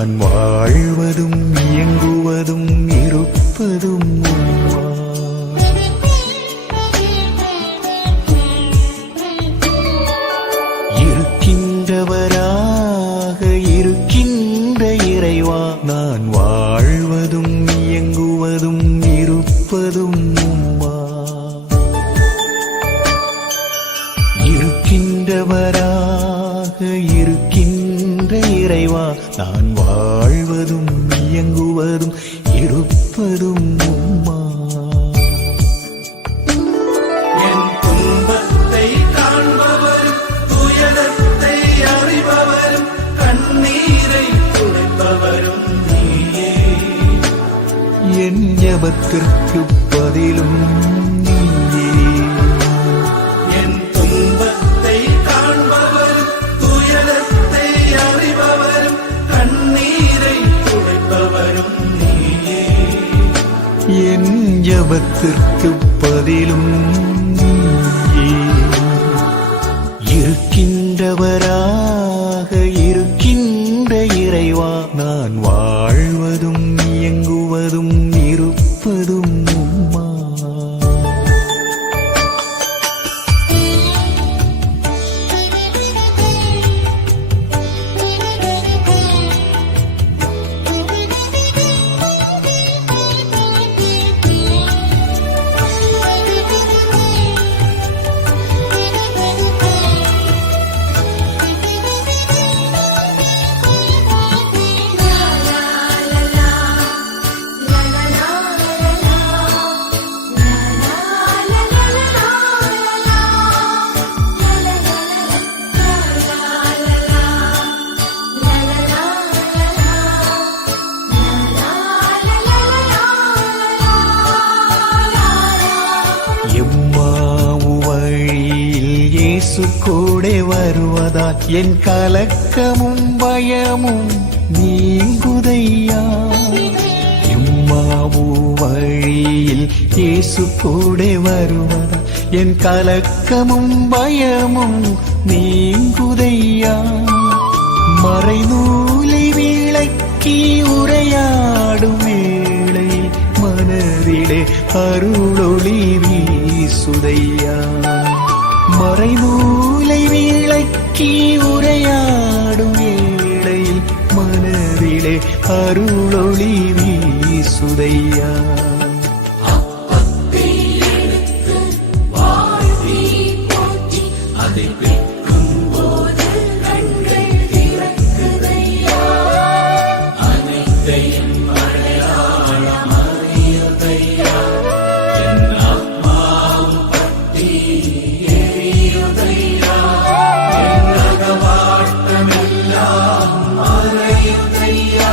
நான் வாழ்வதும் இயங்குவதும் இருப்பதும் உம்மா. இருக்கின்றவராக இருக்கின்ற இறைவா, நான் வாழ்வதும் இயங்குவதும் இருப்பதும் உம்மா. இருக்கின்றவராக இருக்கின்ற இறைவா, நான் வாழ்வதும் இயங்குவதும் இருப்பதும் உம்மா. என் துன்பத்தை காண்பவரும் துயரத்தை அறிபவரும் கண்ணீரை துடைப்பவரும் நீயே. என் ஜெபத்திற்கு பதிலும் நீயே. என் துன்பத்தை காண்பவரும் துயரத்தை அறிபவரும் கண்ணீரை துடைப்பவரும் நீயே. என் ஜெபத்திற்கு பதிலும் நீயே. இருக்கின்றவராக இருக்கின்ற இறைவா, நான் வாழ்வதும் இயங்குவதும் இருப்பதும் உம்மா. எம்மாவு வழியில் இயேசு கூட வருவதால் என் கலக்கமும் பயமும் நீங்குதையா. எம்மாவு வழியில் இயேசு கூட வருவதால் என் கலக்கமும் பயமும் நீங்குதையா. மறைநூலை விளக்கி உரையாடும் வேளை மனதிலே அருளொளி வீசுதையா. மறைநூலை விளக்கி உரையாடும் வேளையில் மனதிலே அருளொளி வீசுதையா. அப்பத்தை எடுத்து வாழ்த்தி போற்றி அதை பெற்கும் போது கண்கள் திறக்குதையா. அனைத்தையும் அடையாளம் அறியுதையா. என் ஆத்மாவும் பற்றி எரியுதையா. என் அகவாட்டமெல்லாம் மறையுதையா.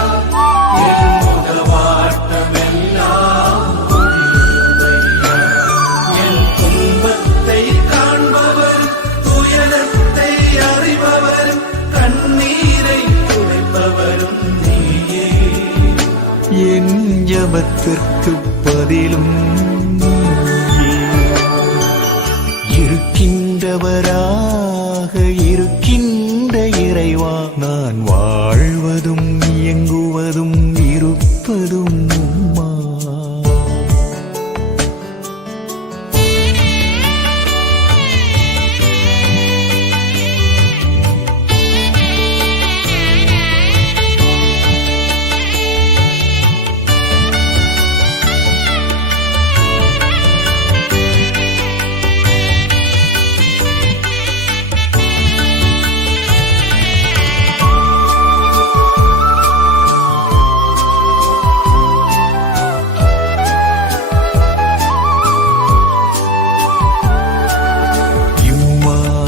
என் முகவாட்டமெல்லாம் ஒளியுதையா. என் துன்பத்தை காண்பவரும் துயரத்தை அறிபவரும் கண்ணீரை துடைப்பவரும் நீயே. என் ஜெபத்திற்கு பதிலும் நீயே. இருக்கின்றவராக இருக்கின்ற இறைவா, நான் வாழ்வதும் இயங்குவதும் இருப்பதும் உம்மா.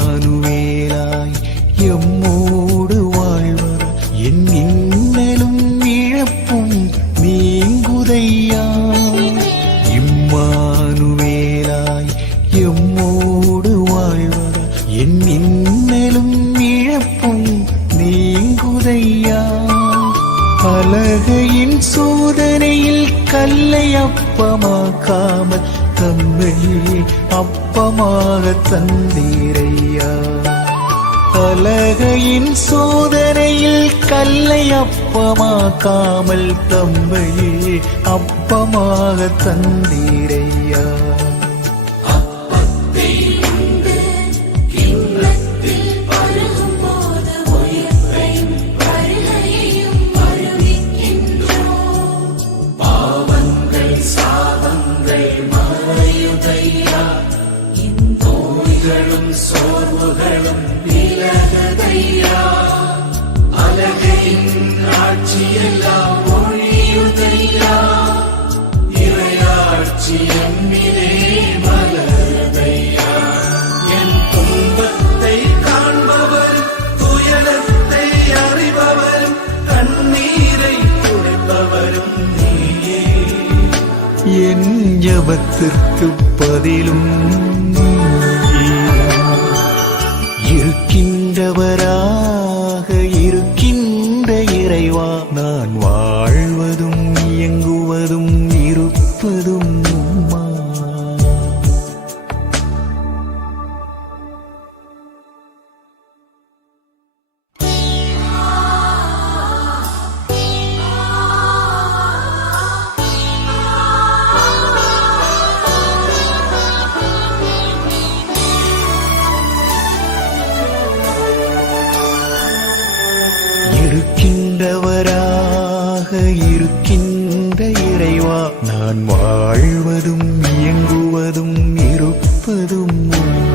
இம்மானுவேலாய் எம்மோடு வாழ்வர் என் இன்னலும் இழப்பும் நீங்குதையா. இம்மானுவேலாய் எம்மோடு வாழ்வர் என் இன்னலும் இழப்பும் நீங்குதையா. பலகையின் சோதனையில் கல்லை அப்பமாக்காமல் தம்மை அப்பமாக தந்தீரையா. அலகையின் சோதனையில் கல்லை அப்பமாக்காமல் தம்மையே அப்பமாக தந்தீரையா. சோர்வுகளும் விலகுதையா. அலகையின் ஆட்சியெல்லாம் ஒழியுதையா. இறையாட்சி எம்மிலே மலருதையா. என் துன்பத்தை காண்பவர், துயரத்தை அறிபவர், கண்ணீரை துடைப்பவரும் நீயே. என் ஜபத்திற்கு பதிலும் இருக்கின்றவராக இருக்கின்ற இறைவா, நான் வாழ்வதும் இயங்குவதும் இருப்பதும் உம்மா. இருக்கின்றவராக இருக்கின்ற இறைவா, நான் வாழ்வதும் இயங்குவதும் இருப்பதும் உம்மா.